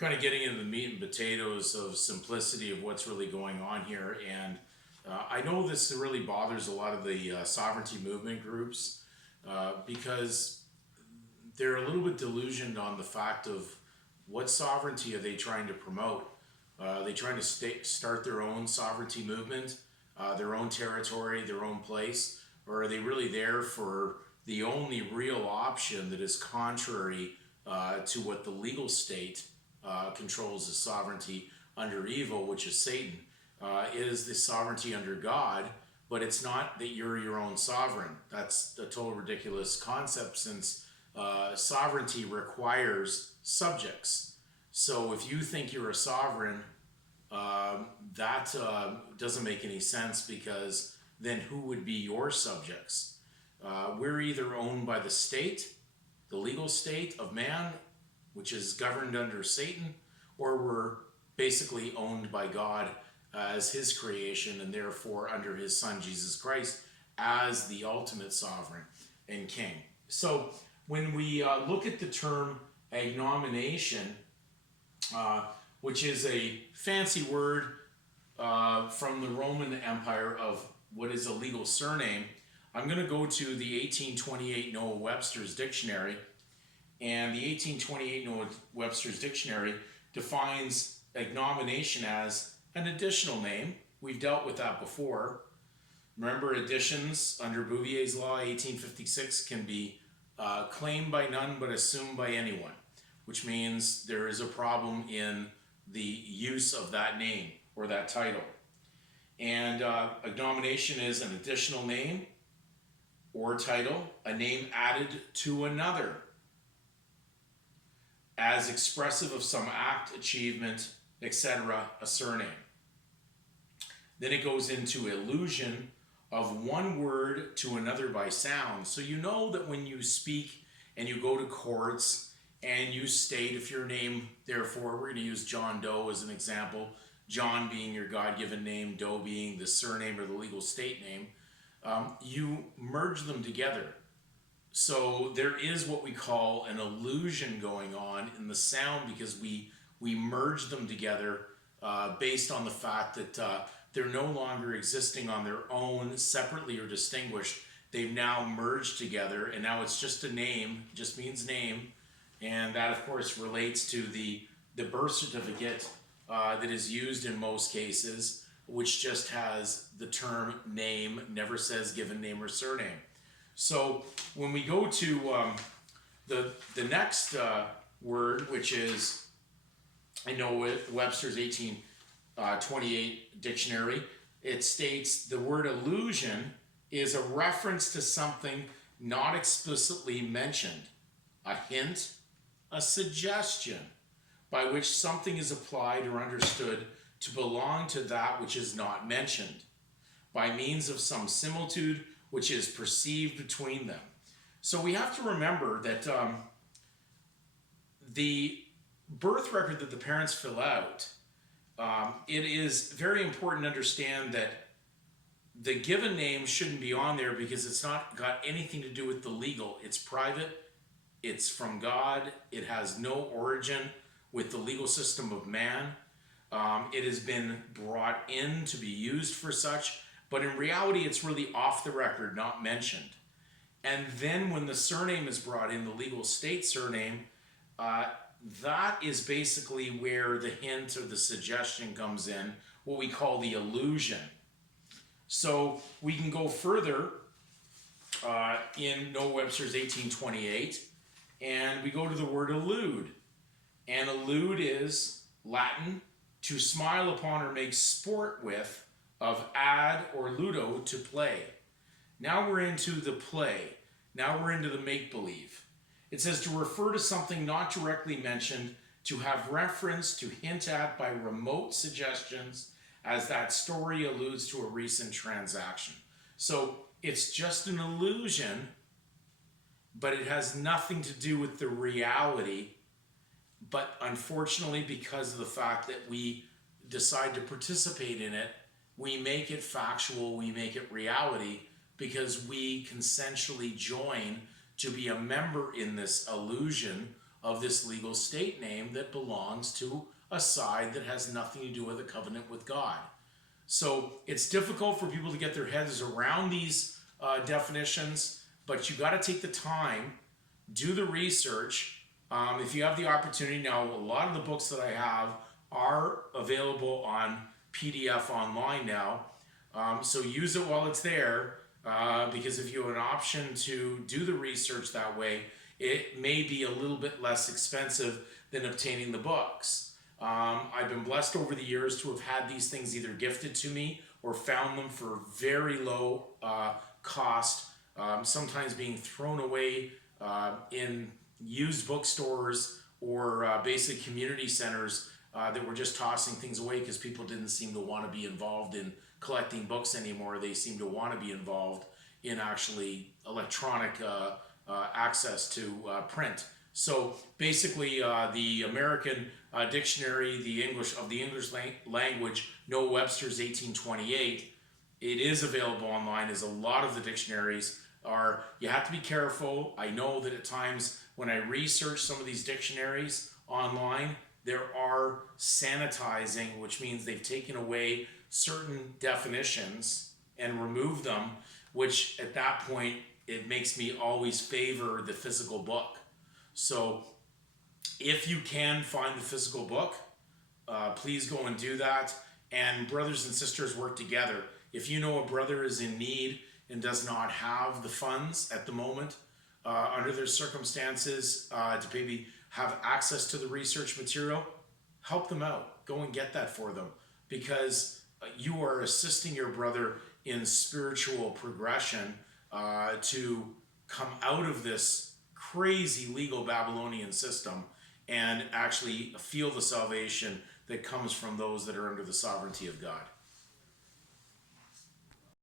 kind of getting into the meat and potatoes of simplicity of what's really going on here. And I know this really bothers a lot of the sovereignty movement groups because they're a little bit delusioned on the fact of what sovereignty are they trying to promote. Are they trying to start their own sovereignty movement, their own territory, their own place? Or are they really there for the only real option that is contrary to what the legal state controls as sovereignty under evil, which is Satan, is the sovereignty under God, but it's not that you're your own sovereign. That's a total ridiculous concept since sovereignty requires subjects. So if you think you're a sovereign, that doesn't make any sense because then who would be your subjects? We're either owned by the state, the legal state of man, which is governed under Satan, or we're basically owned by God as his creation and therefore under his son Jesus Christ as the ultimate sovereign and king. So when we look at the term agnomination, which is a fancy word from the Roman Empire of what is a legal surname, I'm going to go to the 1828 Noah Webster's Dictionary. And the 1828 Noah Webster's Dictionary defines agnomination as an additional name. We've dealt with that before. Remember, additions under Bouvier's law, 1856, can be claimed by none but assumed by anyone, which means there is a problem in the use of that name or that title. And agnomination is an additional name or title, a name added to another, as expressive of some act, achievement, etc., a surname. Then it goes into allusion of one word to another by sound. So you know that when you speak and you go to courts and you state if your name, therefore, we're going to use John Doe as an example, John being your God-given name, Doe being the surname or the legal state name, you merge them together. So there is what we call an illusion going on in the sound because we merge them together based on the fact that they're no longer existing on their own separately or distinguished. They've now merged together and now it's just a name, just means name. And that of course relates to the birth certificate that is used in most cases, which just has the term name, never says given name or surname. So when we go to the next word, which is, I know Webster's 1828 dictionary, it states the word allusion is a reference to something not explicitly mentioned, a hint, a suggestion, by which something is applied or understood to belong to that which is not mentioned, by means of some similitude which is perceived between them. So we have to remember that the birth record that the parents fill out, it is very important to understand that the given name shouldn't be on there because it's not got anything to do with the legal. It's private, it's from God, it has no origin with the legal system of man. It has been brought in to be used for such, but in reality, it's really off the record, not mentioned. And then when the surname is brought in, the legal state surname, that is basically where the hint or the suggestion comes in, what we call the allusion. So we can go further in Noah Webster's 1828, and we go to the word allude. And allude is Latin, to smile upon or make sport with, of ad or ludo, to play. Now we're into the play. Now we're into the make-believe. It says to refer to something not directly mentioned, to have reference, to hint at by remote suggestions, as that story alludes to a recent transaction. So it's just an illusion, but it has nothing to do with the reality. But unfortunately, because of the fact that we decide to participate in it, we make it factual, we make it reality, because we consensually join to be a member in this illusion of this legal state name that belongs to a side that has nothing to do with a covenant with God. So it's difficult for people to get their heads around these definitions, but you got to take the time, do the research. If you have the opportunity now, a lot of the books that I have are available on PDF online now. So use it while it's there, because if you have an option to do the research that way, it may be a little bit less expensive than obtaining the books. I've been blessed over the years to have had these things either gifted to me or found them for very low cost, sometimes being thrown away in used bookstores or basic community centers that were just tossing things away because people didn't seem to want to be involved in collecting books anymore. They seem to want to be involved in actually electronic access to print. So basically, the American dictionary, the English language, Noah Webster's 1828, it is available online, as a lot of the dictionaries are. You have to be careful. I know that at times when I research some of these dictionaries online, there are sanitizing, which means they've taken away certain definitions and removed them, which at that point, it makes me always favor the physical book. So if you can find the physical book, please go and do that. And brothers and sisters work together. If you know a brother is in need and does not have the funds at the moment, under their circumstances, to maybe have access to the research material, help them out. Go and get that for them, because you are assisting your brother in spiritual progression to come out of this crazy legal Babylonian system and actually feel the salvation that comes from those that are under the sovereignty of God.